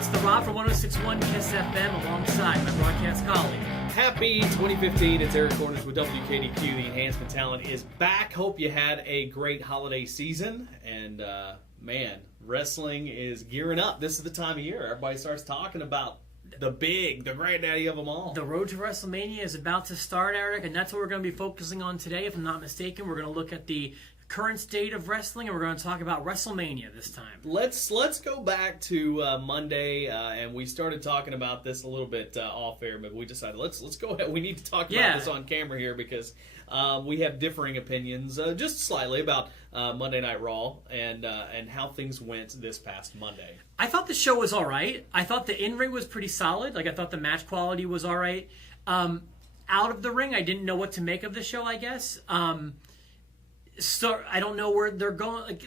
It's the Rob from 106.1 KISS FM alongside my broadcast colleague. Happy 2015. It's Eric Cornish with WKDQ. The Enhancement Talent is back. Hope you had a great holiday season. And, man, wrestling is gearing up. This is the time of year everybody starts talking about the granddaddy of them all. The road to WrestleMania is about to start, Eric, and that's what we're going to be focusing on today. If I'm not mistaken, we're going to look at the current state of wrestling, and we're going to talk about WrestleMania this time. Let's go back to Monday, and we started talking about this a little bit off air, but we decided let's go ahead. We need to talk about this on camera here because we have differing opinions, just slightly, about Monday Night Raw and how things went this past Monday. I thought the show was all right. I thought the in-ring was pretty solid. I thought the match quality was all right. Out of the ring, I didn't know what to make of the show, I guess. So I don't know where they're going.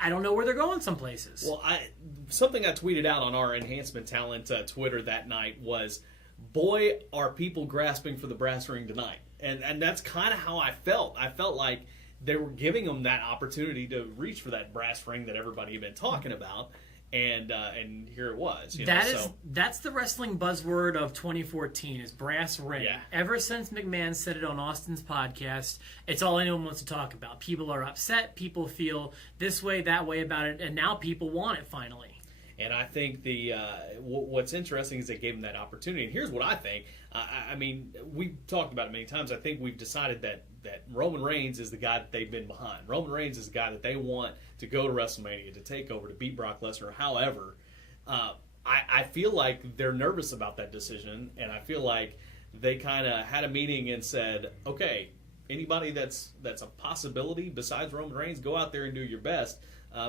I don't know where they're going. Some places. Well, something I tweeted out on our Enhancement Talent Twitter that night was, "Boy, are people grasping for the brass ring tonight?" And that's kind of how I felt. I felt like they were giving them that opportunity to reach for that brass ring that everybody had been talking about. And here it was. That's the wrestling buzzword of 2014 is brass ring. Yeah. Ever since McMahon said it on Austin's podcast, it's all anyone wants to talk about. People are upset. People feel this way, that way about it, and now people want it finally. And I think what's interesting is they gave him that opportunity. And here's what I think. I mean, we've talked about it many times. I think we've decided that Roman Reigns is the guy that they've been behind. Roman Reigns is the guy that they want to go to WrestleMania, to take over, to beat Brock Lesnar. However, I feel like they're nervous about that decision, and I feel like they kind of had a meeting and said, okay, anybody that's a possibility besides Roman Reigns, go out there and do your best.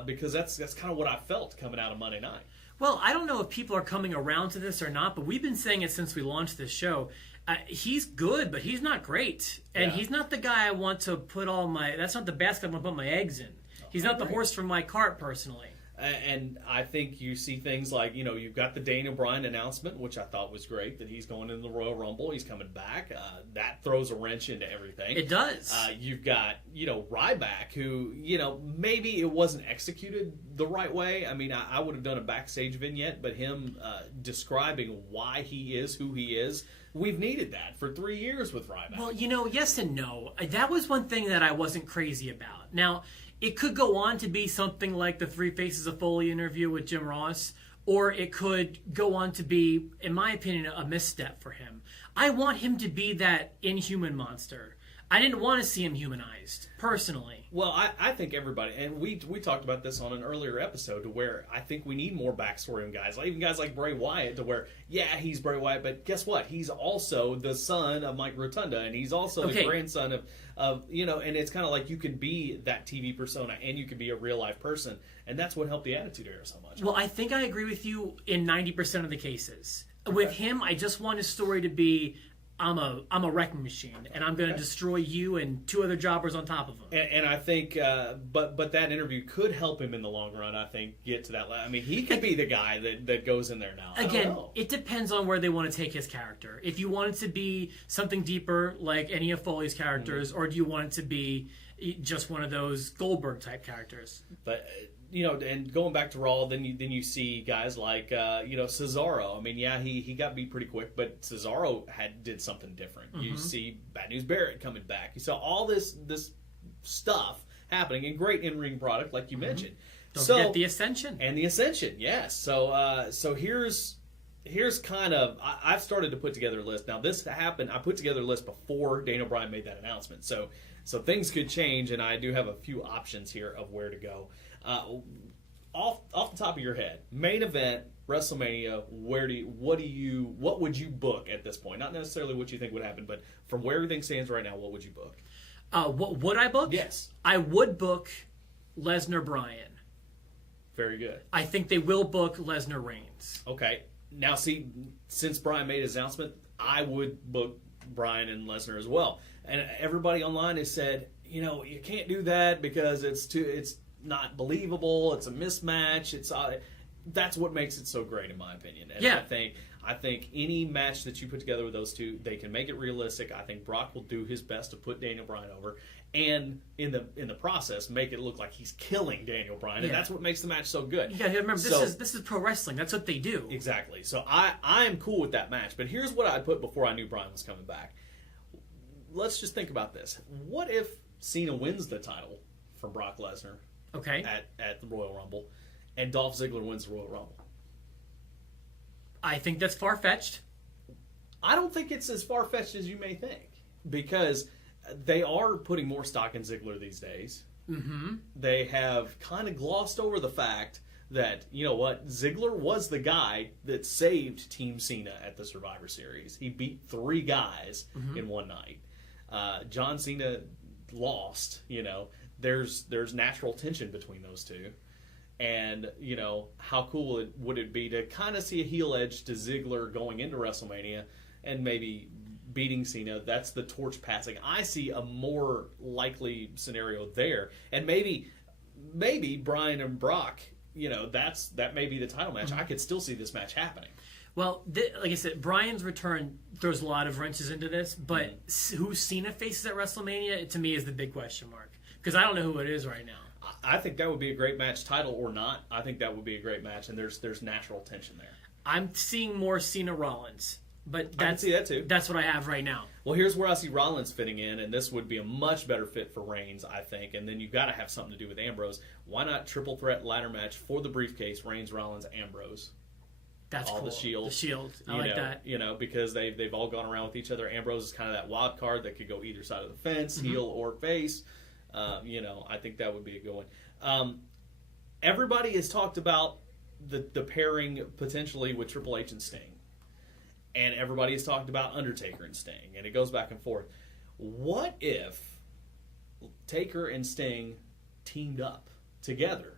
Because that's kind of what I felt coming out of Monday night. Well, I don't know if people are coming around to this or not, but we've been saying it since we launched this show. He's good, but he's not great. And he's not the guy I want to put that's not the basket I'm going to put my eggs in. He's not the horse from my cart, personally. And I think you see things like, you've got the Daniel Bryan announcement, which I thought was great, that he's going in the Royal Rumble. He's coming back. That throws a wrench into everything. It does. You've got, Ryback, who, maybe it wasn't executed the right way. I mean, I would have done a backstage vignette, but him describing why he is who he is, we've needed that for 3 years with Ryback. Well, yes and no. That was one thing that I wasn't crazy about. Now, it could go on to be something like the Three Faces of Foley interview with Jim Ross, or it could go on to be, in my opinion, a misstep for him. I want him to be that inhuman monster. I didn't want to see him humanized, personally. Well, I think everybody, and we talked about this on an earlier episode, to where I think we need more backstory in guys. Even guys like Bray Wyatt, to where, he's Bray Wyatt, but guess what? He's also the son of Mike Rotunda, and he's also the grandson of and it's kind of like you can be that TV persona, and you can be a real-life person, and that's what helped the Attitude Era so much. Well, I think I agree with you in 90% of the cases. Okay. With him, I just want his story to be, I'm a wrecking machine, and I'm going to destroy you and two other jobbers on top of him. And I think, but that interview could help him in the long run, I think, get to that level. I mean, he could be the guy that goes in there now. Again, it depends on where they want to take his character. If you want it to be something deeper, like any of Foley's characters, or do you want it to be just one of those Goldberg-type characters? But... and going back to Raw, then you see guys like Cesaro. I mean, he got beat pretty quick, but Cesaro did something different. Mm-hmm. You see Bad News Barrett coming back. You saw all this stuff happening, and great in-ring product, like you mentioned. Don't forget the Ascension. And the Ascension, yes. So here's kind of, I've started to put together a list. Now this happened, I put together a list before Daniel Bryan made that announcement. So things could change, and I do have a few options here of where to go. Off the top of your head, main event, WrestleMania, what would you book at this point? Not necessarily what you think would happen, but from where everything stands right now, what would you book? What would I book? Yes. I would book Lesnar-Bryan. Very good. I think they will book Lesnar-Reigns. Okay. Now, see, since Bryan made his announcement, I would book Bryan and Lesnar as well. And everybody online has said, you can't do that because it's not believable. It's a mismatch. That's what makes it so great, in my opinion. And I think any match that you put together with those two, they can make it realistic. I think Brock will do his best to put Daniel Bryan over, and in the process, make it look like he's killing Daniel Bryan, and that's what makes the match so good. You gotta remember, this is pro wrestling. That's what they do. Exactly. So I am cool with that match. But here's what I put before I knew Bryan was coming back. Let's just think about this. What if Cena wins the title from Brock Lesnar at the Royal Rumble, and Dolph Ziggler wins the Royal Rumble? I think that's far-fetched. I don't think it's as far-fetched as you may think, because they are putting more stock in Ziggler these days. Mm-hmm. They have kind of glossed over the fact that, you know what, Ziggler was the guy that saved Team Cena at the Survivor Series. He beat 3 guys in one night. John Cena lost. You know, there's natural tension between those two. And, you know, how cool would it be to kind of see a heel edge to Ziggler going into WrestleMania and maybe beating Cena? That's the torch passing. I see a more likely scenario there. And maybe Bryan and Brock, you know, that may be the title match. I could still see this match happening. Well, like I said, Bryan's return throws a lot of wrenches into this, but who Cena faces at WrestleMania, to me, is the big question mark. Because I don't know who it is right now. I think that would be a great match, title or not. I think that would be a great match, and there's natural tension there. I'm seeing more Cena Rollins, but I can see that too. That's what I have right now. Well, here's where I see Rollins fitting in, and this would be a much better fit for Reigns, I think. And then you've got to have something to do with Ambrose. Why not triple threat ladder match for the briefcase? Reigns, Rollins, Ambrose. That's all cool. The Shield. The Shield. I like that. You know, because they've all gone around with each other. Ambrose is kind of that wild card that could go either side of the fence, heel or face. You know, I think that would be a good one. Everybody has talked about the pairing potentially with Triple H and Sting. And everybody has talked about Undertaker and Sting. And it goes back and forth. What if Taker and Sting teamed up together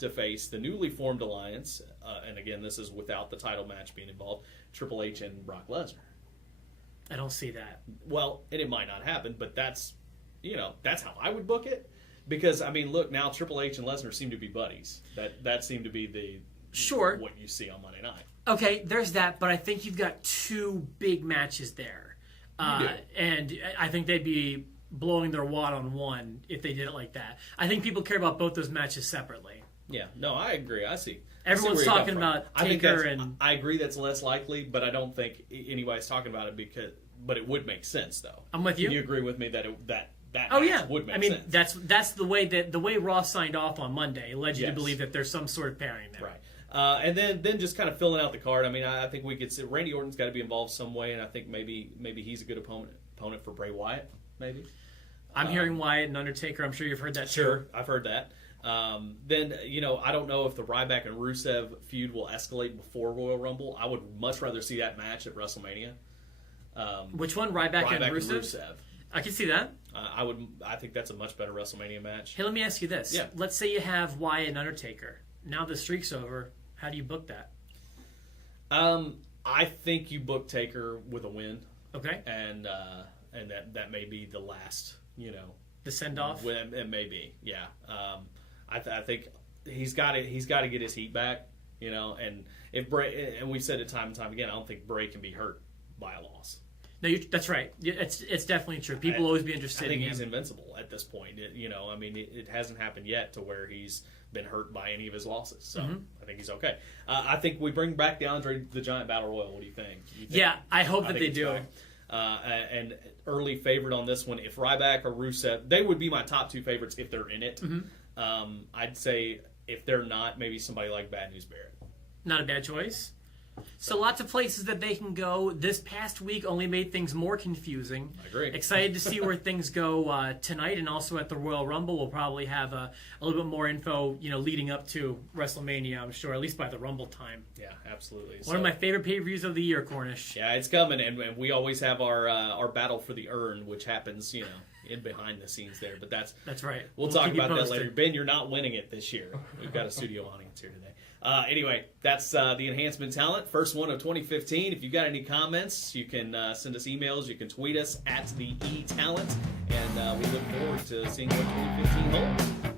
to face the newly formed alliance? And again, this is without the title match being involved. Triple H and Brock Lesnar. I don't see that. Well, and it might not happen, but that's how I would book it. Because, I mean, look, now Triple H and Lesnar seem to be buddies. That seemed to be what you see on Monday night. Okay, there's that, but I think you've got 2 big matches there. And I think they'd be blowing their wad on one if they did it like that. I think people care about both those matches separately. Yeah, no, I agree. I see. Everyone's talking about Taker and... I agree that's less likely, but I don't think anybody's talking about it but it would make sense, though. I'm with you. You agree with me that would make sense. That's the way Raw signed off on Monday. It led you to believe that there's some sort of pairing there. Right. And then just kind of filling out the card. I mean, I think we could see Randy Orton's got to be involved some way, and I think maybe he's a good opponent for Bray Wyatt. Maybe. I'm hearing Wyatt and Undertaker. I'm sure you've heard that too. Sure, I've heard that. Then, you know, I don't know if the Ryback and Rusev feud will escalate before Royal Rumble. I would much rather see that match at WrestleMania. Which one, Ryback and Rusev? I can see that. I think that's a much better WrestleMania match. Hey, let me ask you this. Yeah. Let's say you have Wyatt and Undertaker. Now the streak's over. How do you book that? I think you book Taker with a win. Okay. And that may be the last, you know, the send off. It may be, yeah. I think he's got to get his heat back, you know. And if Bray, and we've said it time and time again, I don't think Bray can be hurt by a loss. No, that's right. It's definitely true. People will always be interested. I think in he's him. Invincible at this point. It hasn't happened yet to where he's been hurt by any of his losses. So I think he's okay. I think we bring back the Andre the Giant Battle Royal. What do you think? Yeah, I hope that they do. And early favorite on this one, if Ryback or Rusev, they would be my top 2 favorites if they're in it. I'd say if they're not, maybe somebody like Bad News Barrett. Not a bad choice. So lots of places that they can go. This past week only made things more confusing. I agree. Excited to see where things go tonight, and also at the Royal Rumble. We'll probably have a little bit more info, leading up to WrestleMania, I'm sure, at least by the Rumble time. Yeah, absolutely. One of my favorite pay-per-views of the year, Cornish. Yeah, it's coming, and we always have our battle for the urn, which happens, in behind the scenes there. But that's right. We'll talk about that later. Ben, you're not winning it this year. We've got a studio audience here today. Anyway, that's the Enhancement Talent, first one of 2015. If you got any comments, you can send us emails. You can tweet us at the eTalent, and we look forward to seeing what 2015 holds.